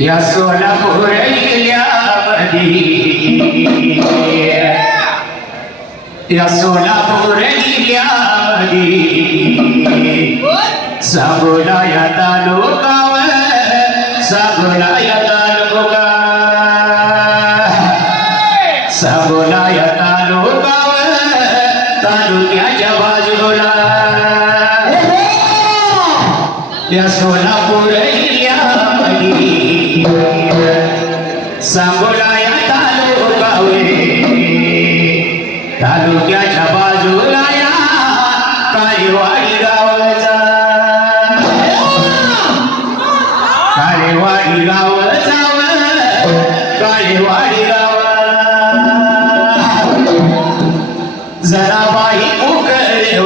या सोलापूर इथल्यामध्ये या सोलापूर इथल्यामध्ये सांगोला या तालुकावर सांगोला या तालुका सांगोला या तालुकावर तालुक्याच्या बाजूला या सोलापूर सांगोला या तालुकावर तालुक्याच्या बाजूला या काळेवाडी गावाचा काळेवाडी गावाचा काळेवाडी गावा जराबाई उकळे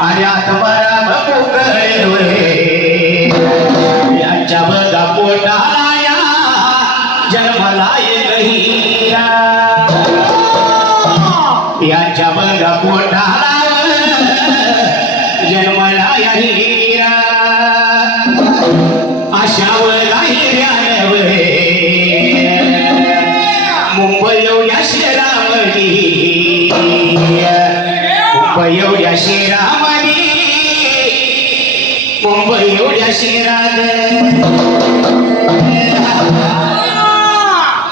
आणि आत्माराम उकळे यांच्या बघा पोटाला या जन्मला हिरा यांच्या बघा पोटाला जन्मला हिरा अशावला हिऱ्यावर मुंबई एवढ्या शहरामध्ये मुंबई एवढ्या शहरामध्ये मुंबई एवढ्या शहरात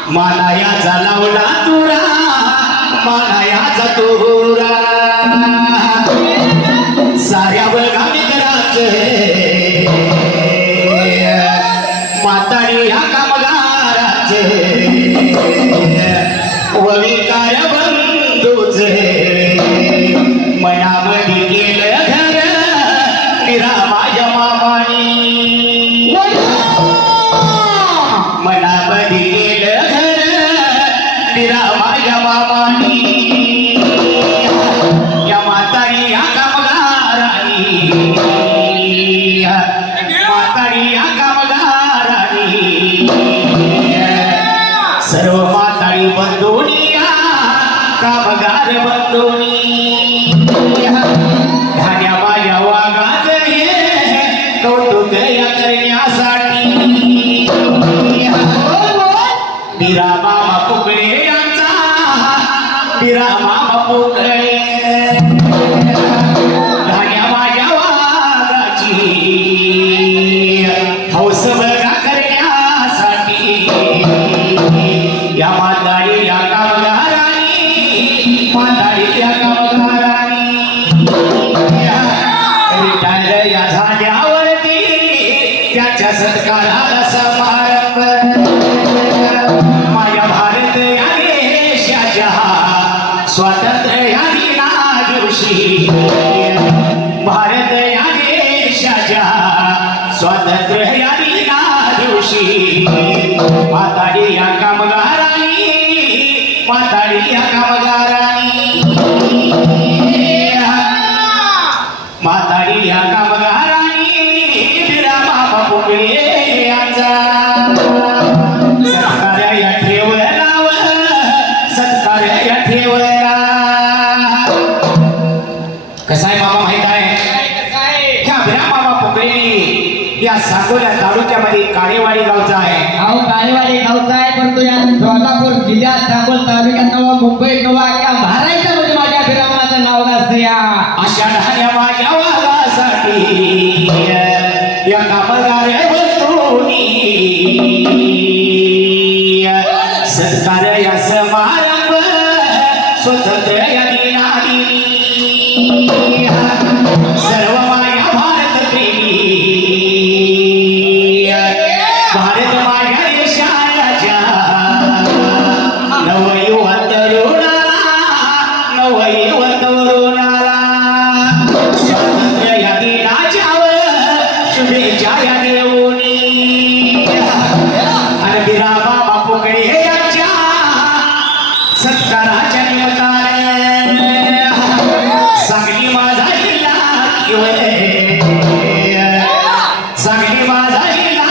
मानायाचा लावला तुरा मानायाचा तुरा साऱ्या बघा मित्राच म्हातारी या कामगाराच वविकार बंधूच मनामध्ये केलं घर निरा माझ्या मामानी मनामध्ये केलं घर निरा माझ्या मामानी या म्हातारी या कामगारानी म्हातारी या कामगारानी सर्व म्हातारी बंधुनी कामगार बंधुनी धान्या माझ्या वागाच हे कौतुक या करण्यासाठी बिरा मामा पुकळे यांचा बिरा मामा पुकळे धान्या माझ्या वागाची हौस बघा करण्यासाठी या म्हातारी या कामगारांनी म्हातारी या कामगारांनी रिटायर या झाल्यावरती त्याच्या सत्काराला समारंभ माझ्या भारत या देशाच्या स्वातंत्र्य या दिना दिवशी भारत या देशाच्या स्वातंत्र्य या दिना दिवशी म्हातारी या कामगारांनी म्हातारी या कामगारांनी म्हातारी या कामगारांनी बिरा मामा पुकळे यांचा सत्कार या ठेवला सत्कार या ठेवला कसा आहे मामा माहित आहे ह्या बिरा मामा पुकळे या सांगोला तालुक्यामध्ये काळेवाडी गावचा आहे अहो काळेवाडी गावचा आहे पण तो या सोलापूर जिल्ह्यात सांगोल तालुक्यात नवा मुंबई नवा या महाराष्ट्रामध्ये माझ्या बिरामाचं नाव गाजतं या अशा ढाल्या माझ्या वाघासाठी या कामगार बंधूंनी सत्कार या समारंभ स्वतंत्र या दिनादिनी सर्व माझ्या भारत प्रेमी भारत माझ्या देशाच्या नवयुवा तरुणाला नवयुवा तरुणाला स्वातंत्र्य या दिनाच्या शुभेच्छा या देऊनी आणि बिरा मामा पुकळे यांच्या सत्काराच्या निमित्ताने सांगली माझा जिल्हा सांगली माझा जिल्हा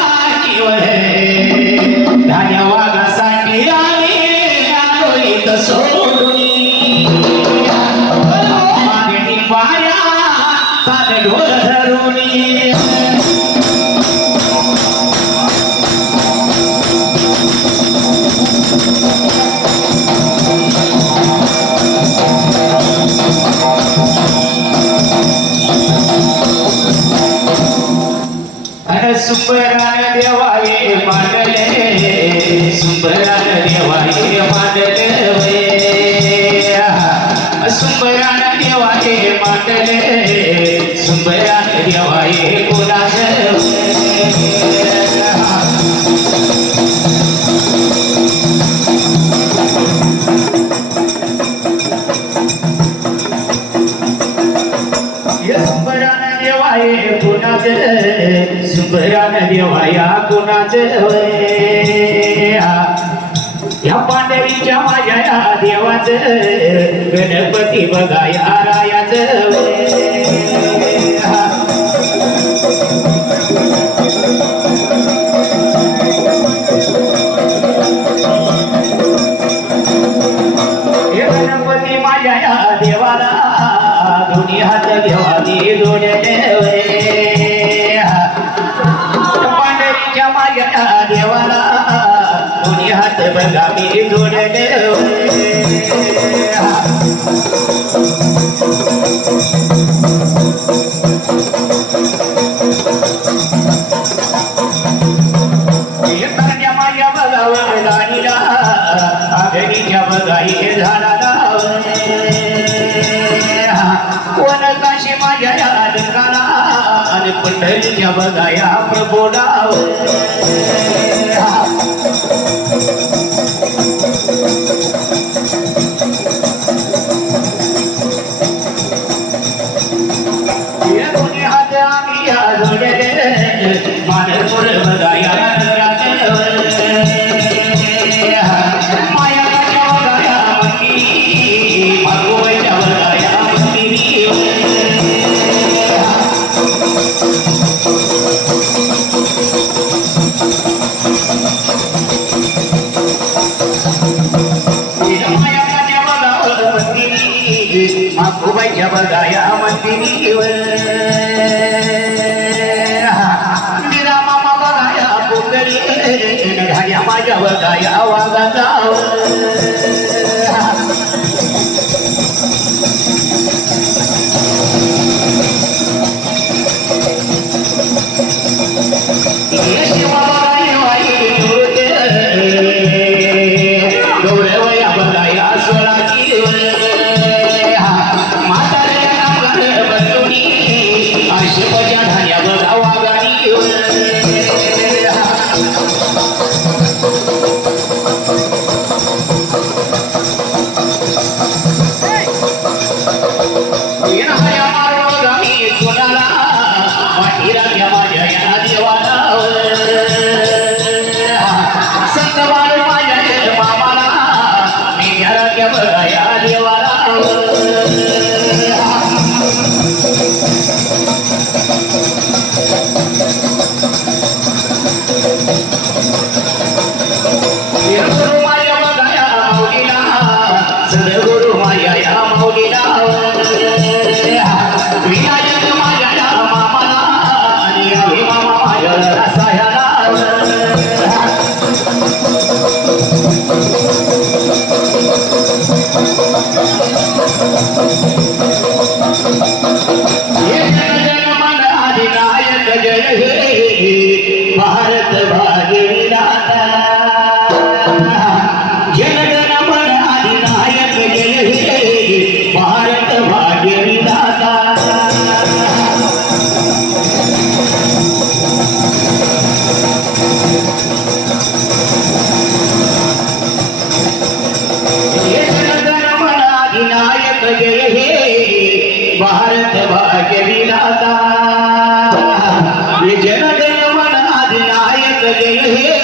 धान्या वाघासाठी आलो इथं सोडून मागणी पाया तान ढोल धरून सुंबरान देवाये मांडले सुंबरान देवाये मांडले सुंबरान देवाये मांडले सुंबरान देवाये कोणाचे सुंबरान देवाये कोणाचे सुंबरान देवाया कोणाचे या पांढरीच्या माझ्या या देवाचं गणपती बघाया रायाचं गणपती माझ्या या देवाला दोन्ही हात देवानी जोडले पांढरीच्या माझ्या देवाला दोन्ही हात बघा मी जोडले माझ्या बघावर गाडीला आघडीच्या बघाई झाडाला कोण काशी माझ्या या दुकाना आणि पंढरीच्या बघाया प्रभोडाव दोन्ही हात आम्ही या जोडले मानपूर बघाया नगराचे मायाच्या बघाया मंदिरी भागवच्या बघाया मंदिरी मायाच्या बघावर मंदिरी मागोबाईच्या बघाया मंदिरीवर मीरा मामा बघाया पोकरी घाया माझ्या बघाया वागाचा शिवा बघाई वाई गौरवया बघाया सोळाची म्हाताऱ्या नावाने बसवणी आशिपाच्या ढाल्या बघावा गाडी येणाऱ्या मारो गावी कोणाला वाटीरा घ्या माझ्या या देवाला संत मारो माझ्या मामाला मी घ्या घ्या बघा या देवाला गुरु माझ्या बघा या माऊलीला सद्गुरु माझ्या या माऊलीला विनायक माझ्या या मामाला आणि अभि मामा माझ्या रसायला मन अधिनायक जय हे भारत भाग्य विधाता जनगण मन अधिनायक जय हे भारत भाग्य विधाता नायक जय हे भारत भाग्य विधाता जन गण मन अधिनायक जय हे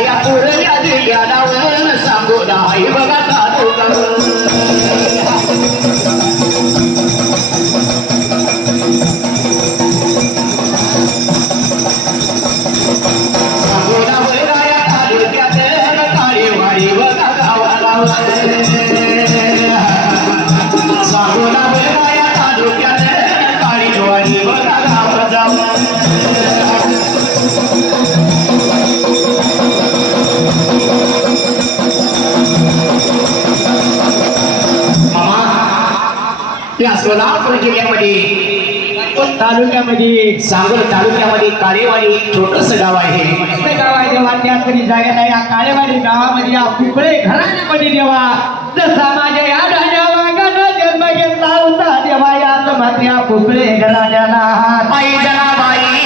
या पुरल्या दिग्यालावर सांगू नाही बघा तालुका सांगोला बघा या तालुक्यात काळेवाडी बघा गावाला सांगोला बघा या तालुक्यात काळेवाडी बघा गावाला या सोलापूर जिल्ह्यामध्ये तालुक्यामध्ये सांगोल तालुक्यामध्ये काळेवाडी एक छोटस गाव आहे ते गाव आहे देवा त्या तरी जागेला या काळेवाडी गावामध्ये या पिंपळे घराण्यामध्ये देवा जसा माझ्या या राजा वाघानं जन्म घेतला होता देवा याच मात्र या पिंपळे घराण्याला आई जनाबाई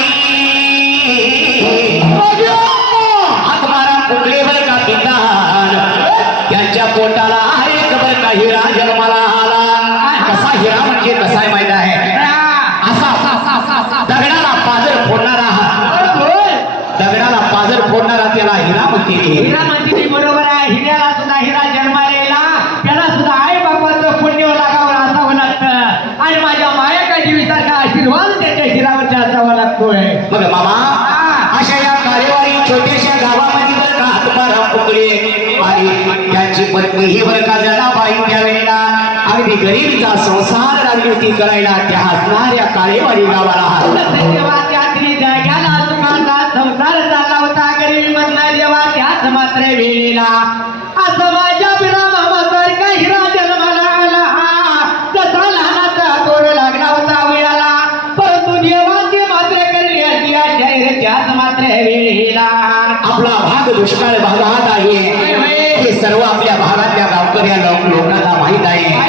आत्मारा कुठलेवर का पितान त्यांच्या पोटाला एक बर का हिरा जन्माला आला कसा हिरा म्हणजे कसा आहे माहित आहे असा दगडाला पाजर फोडणारा दगडाला पाजर फोडणारा त्याला हिरा म्हणते हिरा म्हणते बरोबर आहे हिऱ्याला सुद्धा हिरा जन्माला त्याला सुद्धा आई बापाचं पुण्य लागावं असावं लागतं आणि माझ्या माया देवीसारखा आशीर्वाद त्याच्या हिरावरचा असावा लागतोय मग मामा अशा या काळेवाडी छोट्याशा गावामध्ये बरं का आत्माराम पुतळे आणि त्यांची पत्नी ही बरं का जनाबाई त्यावेळेला अगदी गरिबीचा संसार लागली होती करायला त्या हसणाऱ्या काळेवाडी गावाला तेव्हा त्या जाग्याला सुखाचा संसार चालला होता गरीब मधला जेव्हा त्याच मात्र वेळेला असं माझ्या बिरामासारखा हिरा जन्माला आला तसा लहानाचा तोर लागला होता वेळाला परंतु देवाचे मात्र करली शरीर त्याच मात्र वेळेला आपला भाग दुष्काळ भागात आहे हे सर्व आपल्या भागातल्या गावकऱ्या लोकांना माहित आहे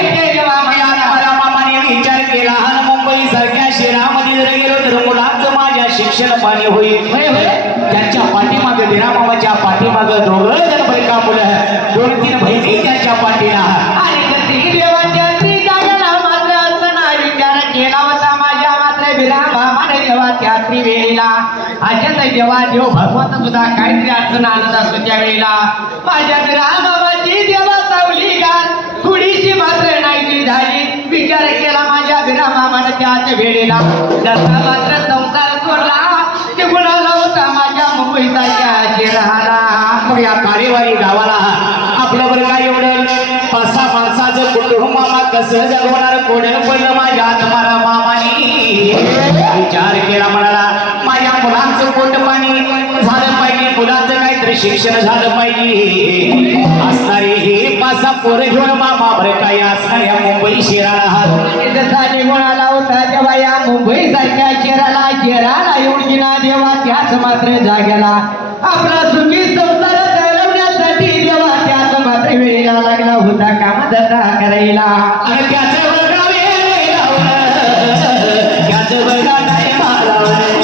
मामाने विचार केला मुंबई सारख्या शहरामध्ये जर गेलो तर मुलांचं माझ्या शिक्षण पाणी होईल त्यांच्या पाठीमागे बिरामामाच्या पाठीमागे दोघं जण बायका मुलं 2-3 बहिणी त्यांच्या पाठीला आणि देवाच्या जागेला मात्र असं नाही विचार केला होता माझ्या मात्र बिरामाने देवा त्या वेळेला अशाच जेव्हा देव भगवंत सुद्धा काहीतरी अडचण आणत असतो त्या वेळेला माझ्या बिरामाची देवा सावली गार थोडीशी मात्र नाही झाली विचार केला माझ्या बिरामाने त्याच वेळेला जसा मात्र संसार सोडला ते गुणाला होता माझ्या मुंबईचा राहला मग या काळेवाडी गावाला आपलं बरं काय एवढं 5-6 माणसाचं कुटुंब मामा कसं जगवणार कोण पडलं माझ्या आत्मारा मामाने विचार केला म्हणाला माझ्या मुलांचं पोट पाणी झालं पाहिजे मुलांचं काहीतरी शिक्षण झालं पाहिजे असणारे हे 5-6 पोरं घेऊन मामा बरं काय असणाऱ्या मुंबई शहराला जसा निघून होता तेव्हा या मुंबई सारख्या शहराला येऊन गेला देवा त्याच मात्र जाग्याला आपला सुखी संसार चालवण्यासाठी देवा त्याच मात्र वेळेला लागला होता काम धंदा करायला आणि त्याचं बघा वेळ लावलं त्याचं बघा नाही मारावं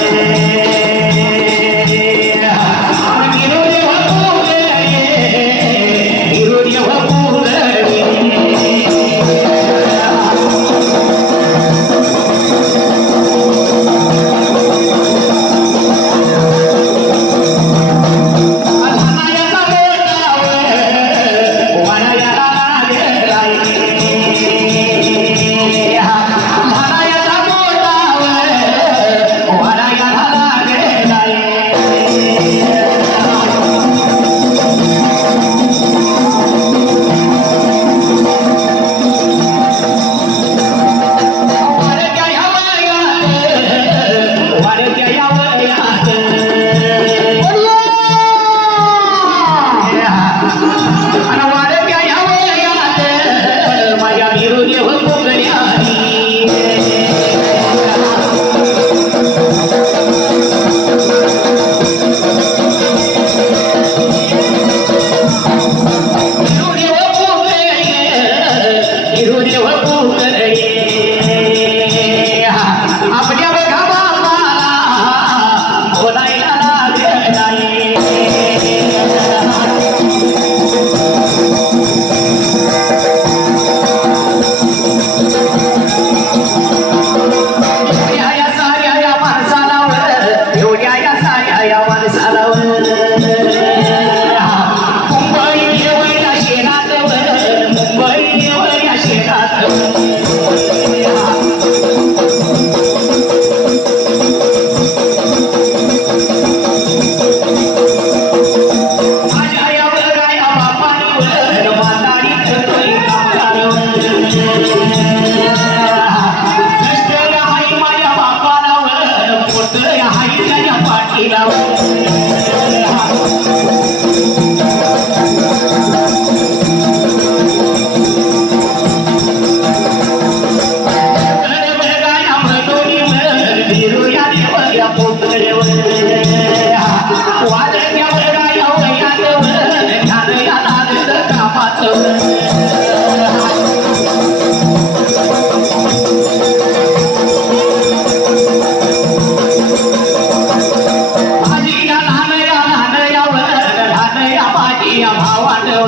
या भावानं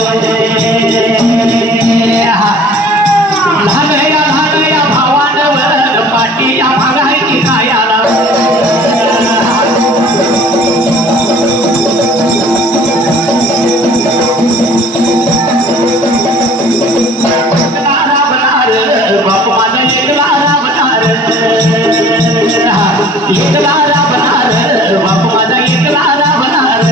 लहान या भावानं पाठी या भागायची कायाला बाप माझा एकला राबणार एकला राबणार बाप माझा एकला राबणार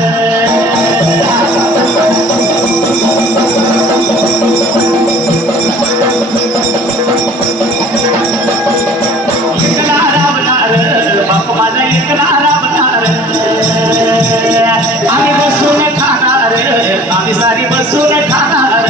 एकला राबणार बाप माझा एकला राबणार आम्ही बसून खाणार आम्ही सारी बसून खाणार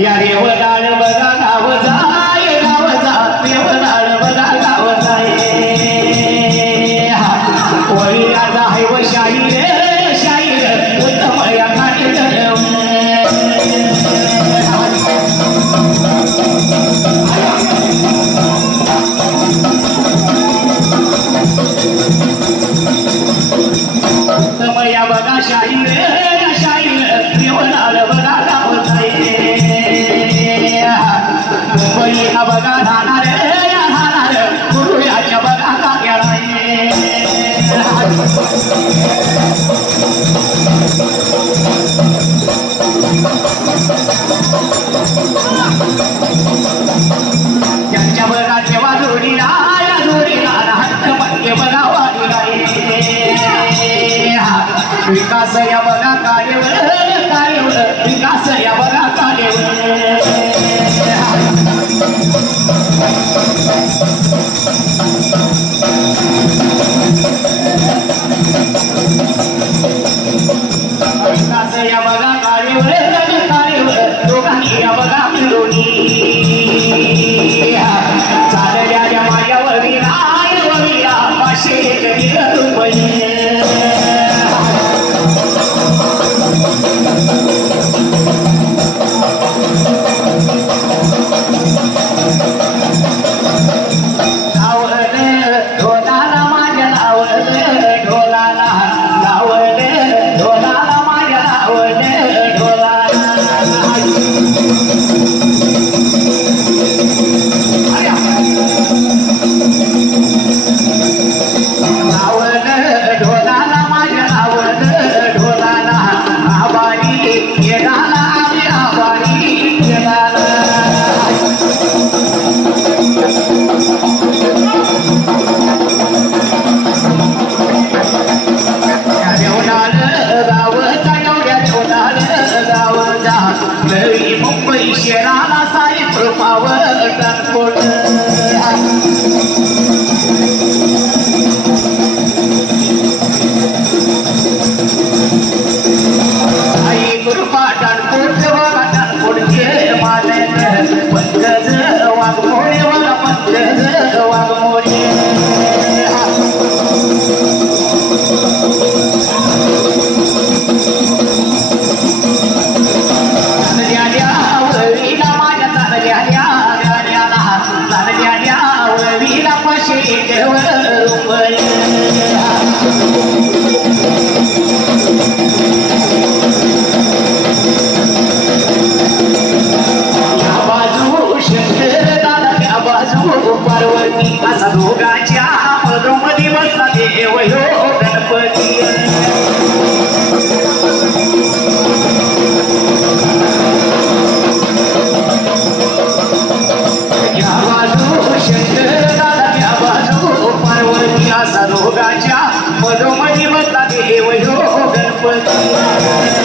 या रेवदाळ बघा गाव जाय गाव जा रेवदाळ बघा गाव जाय वळी राजा है व शाहीर शाहीर उत्तम या खाली उत्तम या बघा शाहीर रेवदाळ बघा गाव जाय मुंबईला बघा राहणार गुरुयाच्या बघा का गेलाय त्यांच्या बघा तेव्हा जोडीला या जोडीला राहत म्हणजे बघा वाढीला विकास या बघा कार्यवर विकास या बघा कार्यवर विकास या बघा कार्यवर दोघांनी या बघा मिळवणी चालल्या माझ्यावर विरा पाचशे रुपये मुंबई शहराला साई कृपावर ट्रान्सपोर्ट साई कृपा ट्रान्सपोर्ट मालक पंकज वाघमोडे व पंकज वाघमोडे पार्वती असा दोघाच्या पदोमधी बसला देव ह्यो गणपती या बाजू शंकर दादा त्या बाजू पार्वती असा दोघाच्या पदोमधी बसला देव ह्यो गणपती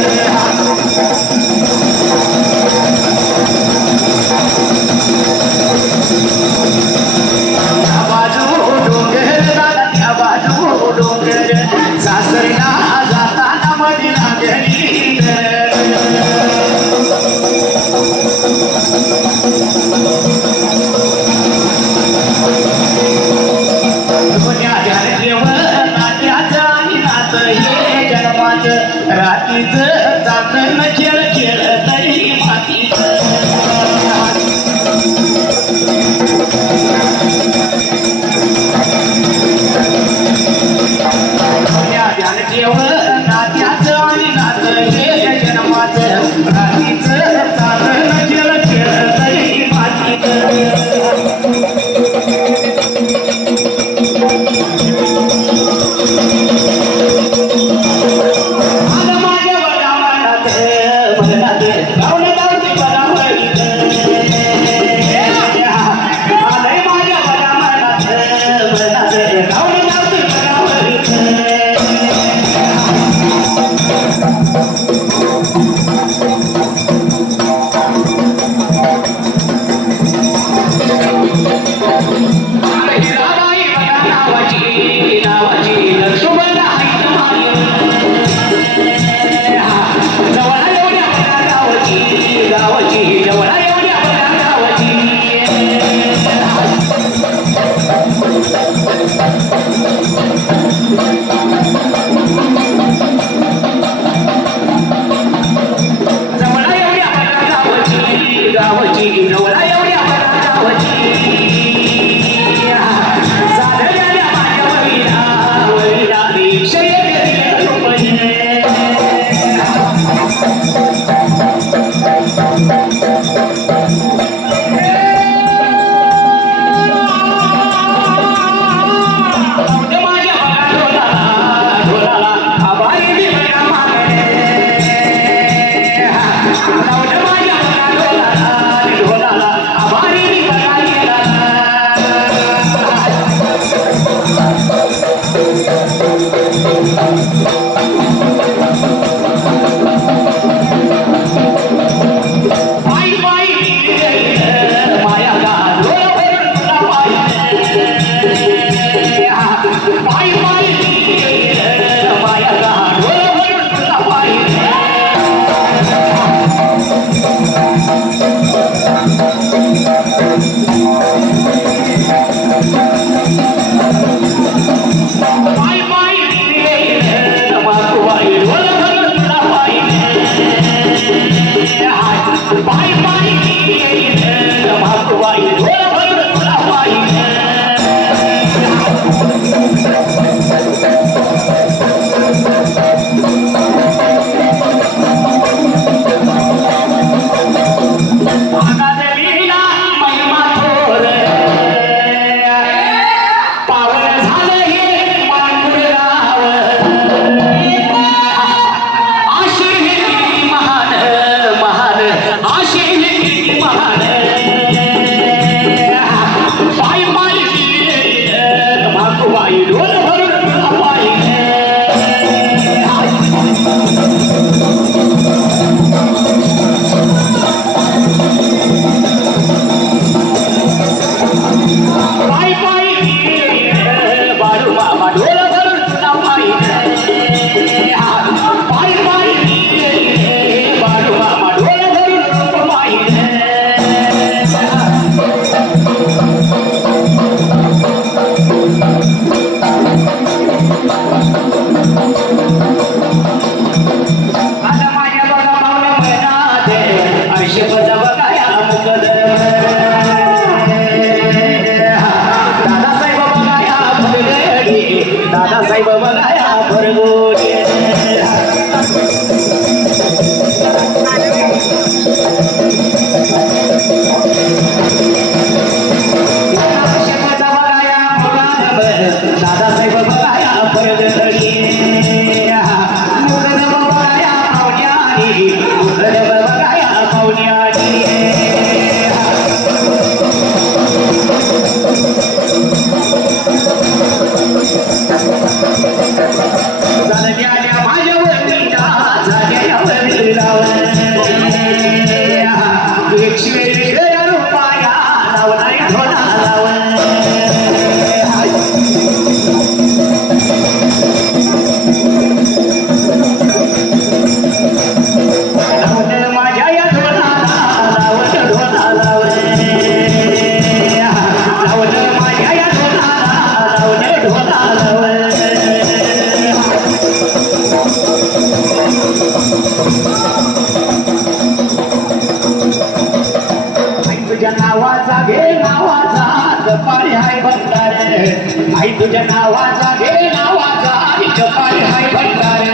नावाचा घे नावाचा कपाळी हाय भंडारे आई तुझ्या नावाचा घे नावाचा आई कपाळी हाय भंडारे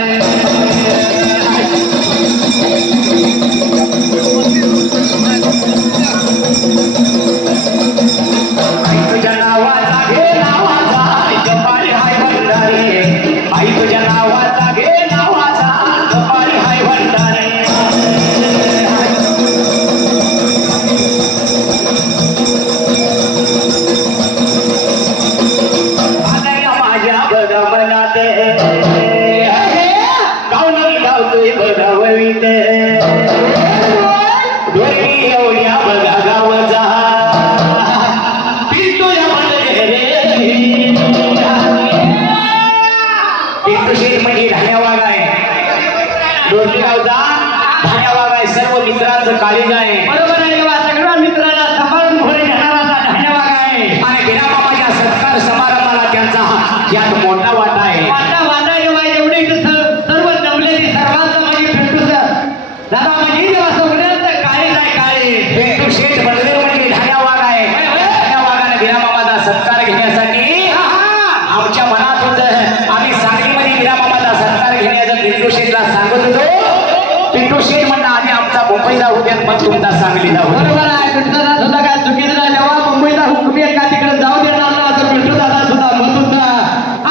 आई तुझ्या नावाचा घे नावाचा आई कपाळी हाय भंडारे आई तुझ्या नावाचा घे नावाचा कपाळी हाय भंडारे माझ्या बघमनात गावनी गावतोय बघाववीत डोरी एवढ्या बघा गावचा पिंटूया म्हणले रे पिंटू शेठ म्हणजे धान्यावाग आहे डोरी गावचा धान्यावाग आहे सर्व मित्रांचं काळीज आहे बरोबर आहे तेव्हा सगळ्या मित्राला सांभाळून घोडे घेणारा धन्यवाद आहे आणि बिनाबाबाच्या सत्कार समारंभाला त्यांचा यात मोठा वाटा आहे वाटा जेव्हा एवढे सर्व जमलेली सर्वांचं म्हणजे भेटू सर दादा म्हणजे जेव्हा सगळ्यांचं काळे आहे काळे पिंटू शेठ बंडलेर म्हणजे धान्यावाग आहे धान्यावागाने बिनाबाबाचा सत्कार घेण्यासाठी आमच्या मनात होतं आम्ही सांगलीमध्ये बिनाबाबाचा सत्कार घेण्याचं पिंटू शेठला सांगत होतो पिंटू शेठ म्हणला आधी आमचा मुंबईला उद्या मग तुमचा सांगलीला होता बरोबर आहे पिंटूदादा सुद्धा काय चुकीचं नाही जेव्हा मुंबईला हुकमी का तिकडे जाऊ देणार ना असं पिंटूदादा सुद्धा म्हणत होता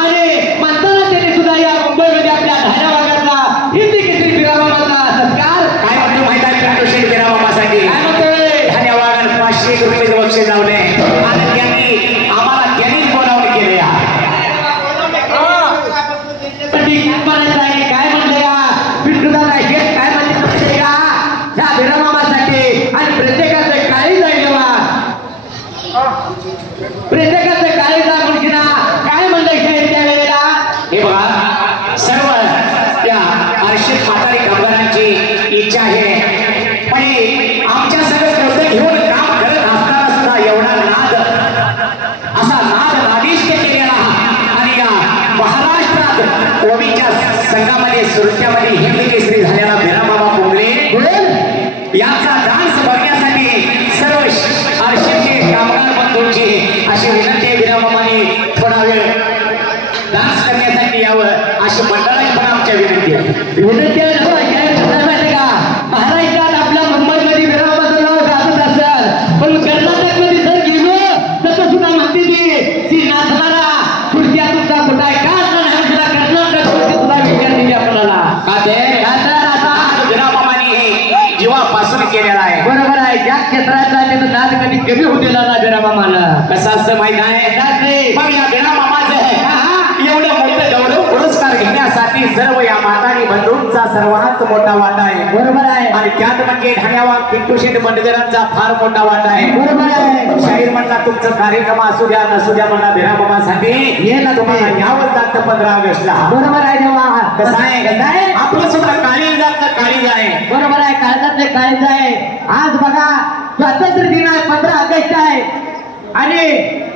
आणि म्हणताना त्यांनी सुद्धा या मुंबईमध्ये आपल्या धान्यावागाचा हिंदी केसरी बिरामाचा सत्कार काय म्हणतो माहिती आहे पिंटू शेठ बिनाबाबासाठी काय म्हणतोय धान्यावागाने 500 रुपये बक्षीस लावले आणि त्यांनी आम्हाला त्यांनीच बोलावणे केले पण ती म्हणायचं आहे काय म्हणले या पिंटूदादा हे काय म्हणले का ह्या बिरामासाठी आणि प्रत्येकाचं काळी जाईल जेव्हा प्रत्येकाचं काळी जा म्हणजे ना काय म्हणलं हे त्या वेळेला हे बघा सर्व त्या आरक्षित म्हातारी कामगारांची इच्छा आहे पण आमच्या सगळं कर्ज घेऊन काम करत असताना सुद्धा एवढा नाद असा नाद नादिष्ट केलेला आणि या महाराष्ट्रात ओबीच्या संघामध्ये सुरत्यामध्ये हिंदी केसरी झालेला बिराबाबा पोंगले यांचा डान्स बघण्यासाठी सर्व आरक्षितचे कामगार बंधूंची अशी विनंती आहे बिराबाबांनी थोडा वेळ डान्स करण्यासाठी यावं अशी मंडळाची पण आमच्या विनंती आहे विनंती आहे ना, काय कसं माहिती का महाराष्ट्रात आपल्या मुंबईमध्ये बिराबाचं नाव गाजत असेल पण कर्नाटकमध्ये जर गेलो तसं सुद्धा म्हणते ती नाचणारा खुर्च्या तुमचा कुठं आहे का असणार नाही सुद्धा कर्नाटक सुद्धा विचार दिली आपल्याला का ते का तर आता बिराबाबांनी हे जीवापासून केलेला आहे बरोबर आहे ज्या क्षेत्रातला त्याचं नाद कधी कमी होतेला ना बिराबामाला कसं असतं माहित आहे मग या बिराबाबाचं एवढं मोठं गौरव पुरस्कार घेण्यासाठी सर्व या मातानी बंधूंचा सर्वात मोठा वाटा आहे बरोबर आहे आणि त्यात म्हणजे धान्यावाग पिंटू शेठ बंडगरांचा फार मोठा वाटा आहे बरोबर आहे शाहीर म्हणला तुमचं कार्यक्रम असू द्या नसू द्या म्हणला बिराबाबासाठी ये ना तुम्हाला यावंच लागतं 15 ऑगस्टला बरोबर आहे जेव्हा कसं आहे आपलं सुद्धा काळीज आहे बरोबर आहे काळजातले काळीज आहे आज बघा स्वातंत्र्य दिन आहे 15 ऑगस्ट आहे आणि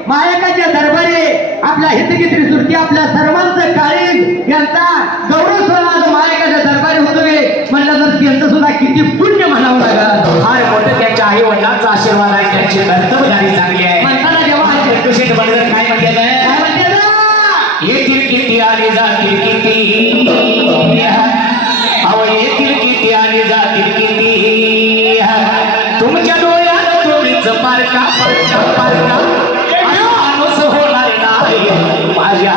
मायकाच्या दरबारी आपल्या हितगित्री सुरती आपल्या सर्वांचं काळीज यांचा गौरव सोहळा आज मायकाच्या दरबारी होतोय म्हणलं तर त्यांचं सुद्धा किती पुण्य म्हणावं लागलं फार मोठं त्यांच्या आई वडिलांचा आशीर्वाद आहे त्यांची कर्तव्यदारी चांगली आहे म्हणताना जेव्हा पिंटू शेठ बंडगर काय म्हणते काय म्हणते ना येतील किती आणि जातील किती अहो येतील किती आणि जातील किती तुमच्या डोळ्यात तुम्हीच पारका माणूस होणार नाही माझ्या